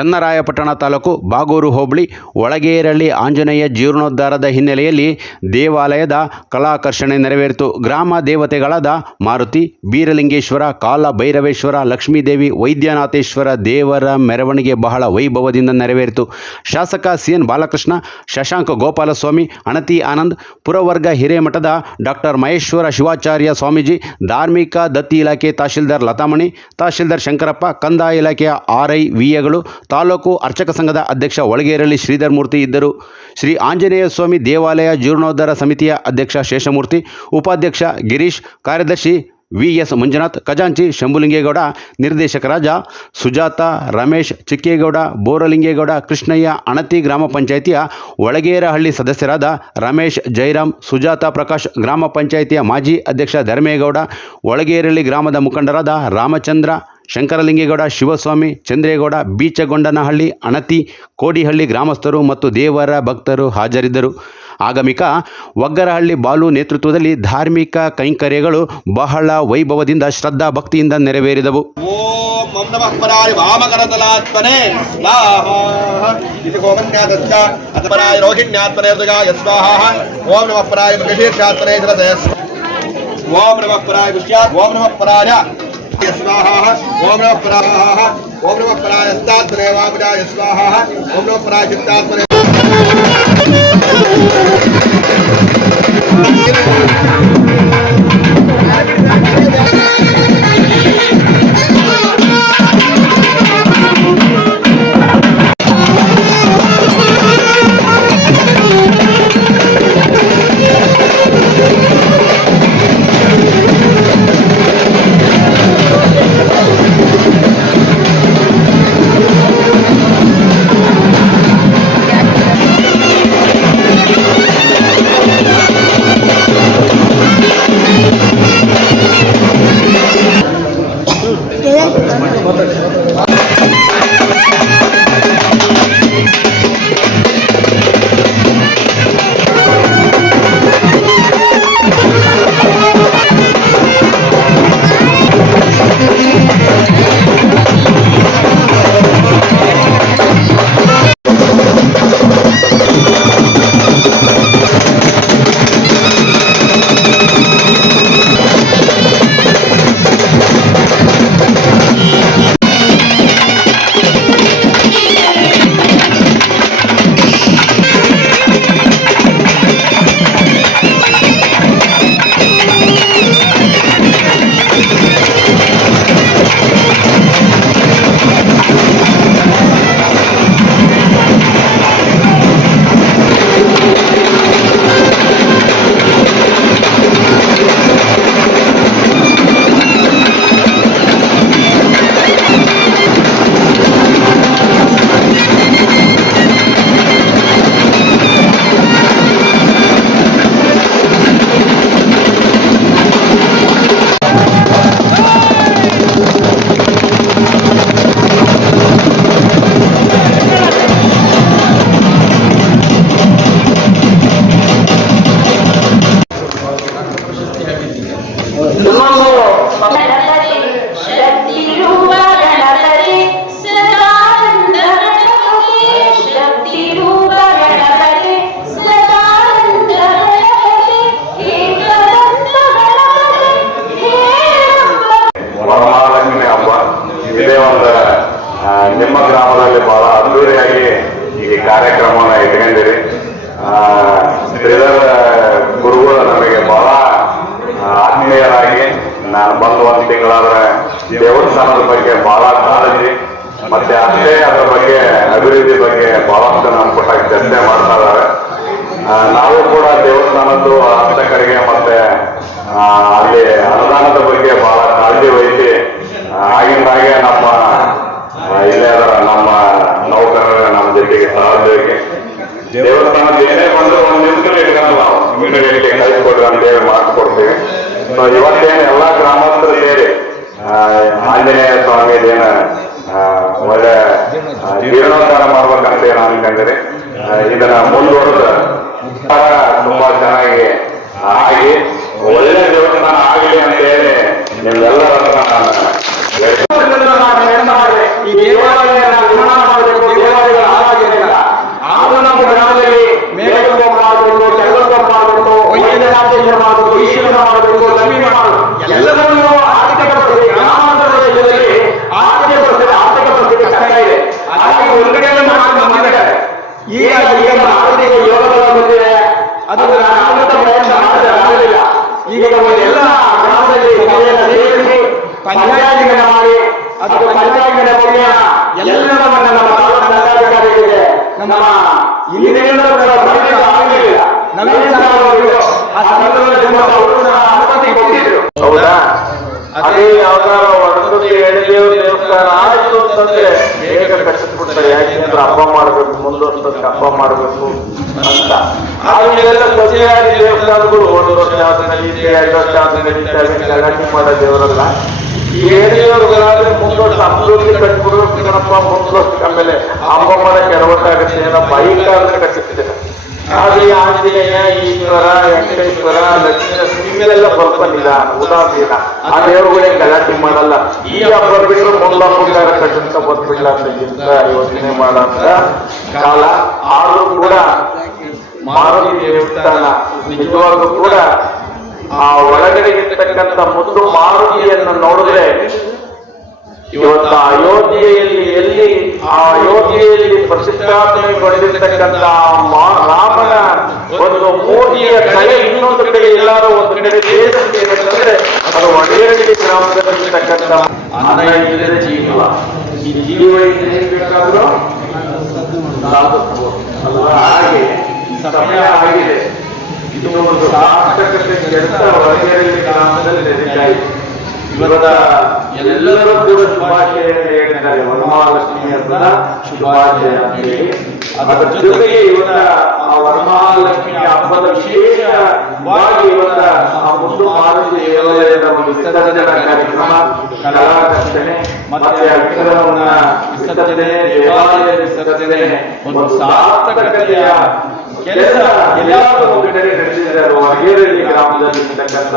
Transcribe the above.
ಚನ್ನರಾಯಪಟ್ಟಣ ತಾಲೂಕು ಬಾಗೂರು ಹೋಬಳಿ ಒಳಗೇರಳ್ಳಿ ಆಂಜನೇಯ ಜೀರ್ಣೋದ್ಧಾರದ ಹಿನ್ನೆಲೆಯಲ್ಲಿ ದೇವಾಲಯದ ಕಲಾಕರ್ಷಣೆ ನೆರವೇರಿತು. ಗ್ರಾಮ ದೇವತೆಗಳಾದ ಮಾರುತಿ, ಬೀರಲಿಂಗೇಶ್ವರ ಕಾಲ ಭೈರವೇಶ್ವರ ಲಕ್ಷ್ಮೀದೇವಿ, ವೈದ್ಯನಾಥೇಶ್ವರ ದೇವರ ಮೆರವಣಿಗೆ ಬಹಳ ವೈಭವದಿಂದ ನೆರವೇರಿತು. ಶಾಸಕ ಸಿ ಎನ್ ಬಾಲಕೃಷ್ಣ, ಶಶಾಂಕ ಗೋಪಾಲಸ್ವಾಮಿ, ಅಣತಿ ಆನಂದ್, ಪುರವರ್ಗ ಹಿರೇಮಠದ ಡಾಕ್ಟರ್ ಮಹೇಶ್ವರ ಶಿವಾಚಾರ್ಯ ಸ್ವಾಮೀಜಿ, ಧಾರ್ಮಿಕ ದತ್ತಿ ಇಲಾಖೆ ತಹಶೀಲ್ದಾರ್ ಲತಾಮಣಿ, ತಹಶೀಲ್ದಾರ್ ಶಂಕರಪ್ಪ, ಕಂದಾಯ ಇಲಾಖೆಯ ಆರ್ ಐ ವಿಎಗಳು ತಾಲೂಕು ಅರ್ಚಕ ಸಂಘದ ಅಧ್ಯಕ್ಷ ಒಳಗೇರಳ್ಳಿ ಶ್ರೀಧರ್ ಮೂರ್ತಿ ಇದ್ದರು. ಶ್ರೀ ಆಂಜನೇಯ ಸ್ವಾಮಿ ದೇವಾಲಯ ಜೀರ್ಣೋದ್ಧಾರ ಸಮಿತಿಯ ಅಧ್ಯಕ್ಷ ಶೇಷಮೂರ್ತಿ, ಉಪಾಧ್ಯಕ್ಷ ಗಿರೀಶ್, ಕಾರ್ಯದರ್ಶಿ ವಿ ಎಸ್ ಮಂಜುನಾಥ್, ಖಜಾಂಚಿ ಶಂಭುಲಿಂಗೇಗೌಡ ನಿರ್ದೇಶಕರಾದ ಸುಜಾತ ರಮೇಶ್, ಚಿಕ್ಕೇಗೌಡ, ಬೋರಲಿಂಗೇಗೌಡ, ಕೃಷ್ಣಯ್ಯ, ಅಣತಿ ಗ್ರಾಮ ಪಂಚಾಯಿತಿಯ ಒಳಗೇರಹಳ್ಳಿ ಸದಸ್ಯರಾದ ರಮೇಶ್, ಜೈರಾಮ್, ಸುಜಾತ ಪ್ರಕಾಶ್, ಗ್ರಾಮ ಪಂಚಾಯಿತಿಯ ಮಾಜಿ ಅಧ್ಯಕ್ಷ ಧರ್ಮೇಗೌಡ ಒಳಗೇರಹಳ್ಳಿ ಗ್ರಾಮದ ಮುಖಂಡರಾದ ರಾಮಚಂದ್ರ ಶಂಕರಲಿಂಗೇಗೌಡ, ಶಿವಸ್ವಾಮಿ, ಚಂದ್ರೇಗೌಡ, ಬೀಚಗೊಂಡನಹಳ್ಳಿ, ಅಣತಿ, ಕೋಡಿಹಳ್ಳಿ ಗ್ರಾಮಸ್ಥರು ಮತ್ತು ದೇವರ ಭಕ್ತರು ಹಾಜರಿದ್ದರು. ಆಗಮಿಕ ಒಗ್ಗರಹಳ್ಳಿ ಬಾಲು ನೇತೃತ್ವದಲ್ಲಿ ಧಾರ್ಮಿಕ ಕೈಂಕರ್ಯಗಳು ಬಹಳ ವೈಭವದಿಂದ ಶ್ರದ್ಧಾ ಭಕ್ತಿಯಿಂದ ನೆರವೇರಿದವು. ಓಂ ನಮಃ ಪರಾಯ ವಾಮಕರತಲಾತ್ಮನೆ ಓಂ ನಮಃ ಪರಾಯ स्वाहा ओम नमः प्राह ओम नमः स्वाहा ओम नमः प्रायश्चित्तात्मने ನಿಮ್ಮ ಗ್ರಾಮದಲ್ಲಿ ಬಹಳ ಅದ್ದೂರಿಯಾಗಿ ಈ ಕಾರ್ಯಕ್ರಮವನ್ನು ಇಟ್ಕೊಂಡಿರಿ ಶ್ರೀಧರ ಗುರುಗಳು ನಮಗೆ ಬಹಳ ಆತ್ಮೀಯರಾಗಿ ನಾನು ಬಂದು ಒಂದು ತಿಂಗಳಾದ್ರೆ ದೇವಸ್ಥಾನದ ಬಗ್ಗೆ ಬಹಳ ಕಾಳಜಿ, ಮತ್ತೆ ಅಷ್ಟೇ ಅದರ ಬಗ್ಗೆ ಅಭಿವೃದ್ಧಿ ಬಗ್ಗೆ ಬಹಳಷ್ಟು ನಮ್ಮ ಪುಟ್ಟ ಚರ್ಚೆ ಮಾಡ್ತಾ ಇದ್ದಾರೆ. ನಾವು ಕೂಡ ದೇವಸ್ಥಾನದ್ದು ಅರ್ಚಕರಿಗೆ ಮತ್ತೆ ಅಲ್ಲಿ ಅನುದಾನದ ಬಗ್ಗೆ ಬಹಳ ಕಾಳಜಿ ವಹಿಸಿ ಆ, ಆಗಿಂದಾಗೆ ನಮ್ಮ ಆ, ಇಲ್ಲೇ ಅದರ ನಮ್ಮ ನೌಕರರ ನಮ್ಮ ಜೊತೆಗೆ ಸಹೋದ್ಯೋಗಿ ದೇವಸ್ಥಾನದ ಏನೇ ಬಂದ್ರು ಒಂದು ನಿಮಿಷದಲ್ಲಿ ಇಟ್ಕೊಂಡು ನಾವು ಇಮಿಡಿಯೇಟ್ಲಿ ಕಳಿಸ್ಕೊಡ್ರಿ ಇವತ್ತೇ ಸೊ ಇವತ್ತೇನು ಎಲ್ಲಾ ಗ್ರಾಮಸ್ಥರು ಸೇರಿ ಆಂಜನೇಯ ಸ್ವಾಮಿ ಏನ ಒಳ್ಳೆ ಜೀರ್ಣೋದ್ಧಾರ ಮಾಡ್ಬೇಕಂತ ಏನು ಇದನ್ನ ಮುಂದುವರೆದ. ತುಂಬಾ ಚೆನ್ನಾಗಿ ಆಗಿ ಒಳ್ಳೆ ದೇವಸ್ಥಾನ ಆಗಲಿ ಅಂತ ಹೇಳಿ ನಿಮ್ಮೆಲ್ಲರ ಹತ್ರ ನಾನು ಹೇಳ್ತೀನಿ. ಈ ದೇವಾಲಯ ನಿರ್ಮಾಣ ಮಾಡಬೇಕು ನಮ್ಮ ಹಿಂದಿನಿಂದ ಬರಲಿಕ್ಕೆ ಆಗಲಿಲ್ಲ ನವೀನ್ ಸಾಗರ್ ಅವರು ಆ ಸಂದರ್ಭದಲ್ಲಿ ನಮ್ಮ ಅವ್ರನ್ನ ಅನುಮತಿ ಕೊಟ್ಟಿದ್ರು ಹೌದಾ? ಅದೇ ಯಾವ್ದಾರ ಒಂದು ಎಣ್ಣೆದೇವ್ರ ದೇವಸ್ಥಾನ ಆಯ್ತು ಅಂತಂದ್ರೆ ಬೇಗ ಕಟ್ಟಿಸ್ಬಿಡ್ತಾರೆ. ಯಾಕೆಂದ್ರೆ ಹಬ್ಬ ಮಾಡ್ಬೇಕು ಮುಂದೊಂದಕ್ಕೆ ಹಬ್ಬ ಮಾಡ್ಬೇಕು ಅಂತ. ಆಮೇಲೆಲ್ಲ ಸೊಸೆಯಾಗಿ ದೇವಸ್ಥಾನಗಳು ಒಂದು ವರ್ಷ ಆದ್ರೆ ನಡೀತೆ ಎರಡು ವರ್ಷ ಆದ್ರೆ ಗಲಾಟೆ ಮಾಡೋ ದೇವರಲ್ಲ. ಈ ಏರಿಯವ್ರುಗಳಾದ್ರೆ ಮುಂದೊಂದು ಅಭಿವೃದ್ಧಿ ಕಟ್ಬಿಡ್ಬೇಕು ಕಣಪ್ಪ ಮುಂದೊಂದು ಆಮೇಲೆ ಅಮ್ಮ ಮಾಡಕ್ಕೆ ಎಡವಟ್ಟಾಗುತ್ತೆ ಏನೋ ಬೈಕ್ ಆದ್ರೆ ಕಟ್ಟಿಸ್ತೇನೆ ಆದ್ರೆ ಈ ಆಂಜನೇಯ ಈಶ್ವರ ವೆಂಕಟೇಶ್ವರ ಲಕ್ಷ್ಮೀ ಇವೆಲ್ಲ ಬರ್ಬಂದಿಲ್ಲ ಉದಾಸೀನ. ಆ ದೇವರುಗಳೇ ಗಲಾಟೆ ಮಾಡಲ್ಲ. ಈ ಹಬ್ಬ ಬಿಟ್ಟರು ಮೊದಲ ಹಬ್ಬಕ್ಕಾರ ಕಟ್ಟಂತ ಬರ್ಬಿಡ್ಲ ಅಂತ ಯೋಚನೆ ಮಾಡಂತ ಕಾಲ. ಆದ್ರೂ ಕೂಡ ಮಾರುತಿ ದೇವಸ್ಥಾನ, ನಿಜವಾಗ್ಲೂ ಕೂಡ ಆ ಒಳಗಡೆ ಇರ್ತಕ್ಕಂಥ ಮುದ್ದು ಮಾರುತಿಯನ್ನು ನೋಡಿದ್ರೆ, ಇವತ್ತು ಅಯೋಧ್ಯೆಯಲ್ಲಿ ಎಲ್ಲಿ, ಆ ಅಯೋಧ್ಯೆಯಲ್ಲಿ ಪ್ರತಿಷ್ಠಾಪನೆಗೊಂಡಿರ್ತಕ್ಕಂಥ ಮಾ- ರಾಮನ ಒಂದು ಮೋದಿಯ ಕಲೆ ಇನ್ನೊಂದು ಕಡೆ ಎಲ್ಲಾರು ಒಂದು ಕಡೆ ಏನಂತಂದ್ರೆ ಅದು ಒಡೆಯರಿಗೆ ಗ್ರಾಮದಲ್ಲಿರ್ತಕ್ಕಂಥ ಅನ್ನ ಜೀವ. ಈ ಜೀವ ಏನ್ ಬೇಕಾದ್ರೂ? ಅಲ್ವಾ? ಹಾಗೆ. ಸಮಯ ಆಗಿದೆ. ಇದು ಒಂದು ಸಾರ್ಥಕತೆ ಕೆಲಸ ಒಳಗೇರಿ ಗ್ರಾಮದಲ್ಲಿ ನಡೀತಾ ಇವರ ಎಲ್ಲರೂ ಕೂಡ ಶುಭಾಶಯ ಅಂತ ಹೇಳಿದ್ದಾರೆ. ವರಮಹಾಲಕ್ಷ್ಮಿ ಹಬ್ಬದ ಶುಭಾಶಯ ಅಂತ ಹೇಳಿ. ಅದರ ಜೊತೆಗೆ ಇವರ ಆ ವರಮಹಾಲಕ್ಷ್ಮಿ ಹಬ್ಬದ ವಿಶೇಷವಾಗಿ ಇವರ ಮುಂದು ಮಾರುತಿ ದೇವಾಲಯದ ಒಂದು ವಿಸರ್ಜನಾ ಕಾರ್ಯಕ್ರಮ ಕಲಾಕರ್ತನೆ ಮತ್ತೆ ವಿಗ್ರಹವನ್ನ ವಿಸರ್ಜನೆ ದೇವಾಲಯ ವಿಸರ್ಜನೆ, ಒಂದು ಸಾರ್ಥಕತೆಯ ಕೆಲಸ ಎಲ್ಲರೂ ಒಂದು ಕಡೆ ನಡೆಸಿದ್ದಾರೆ ಹೊರಗೇರಲ್ಲಿ ಗ್ರಾಮದಲ್ಲಿ ಇರ್ತಕ್ಕಂಥ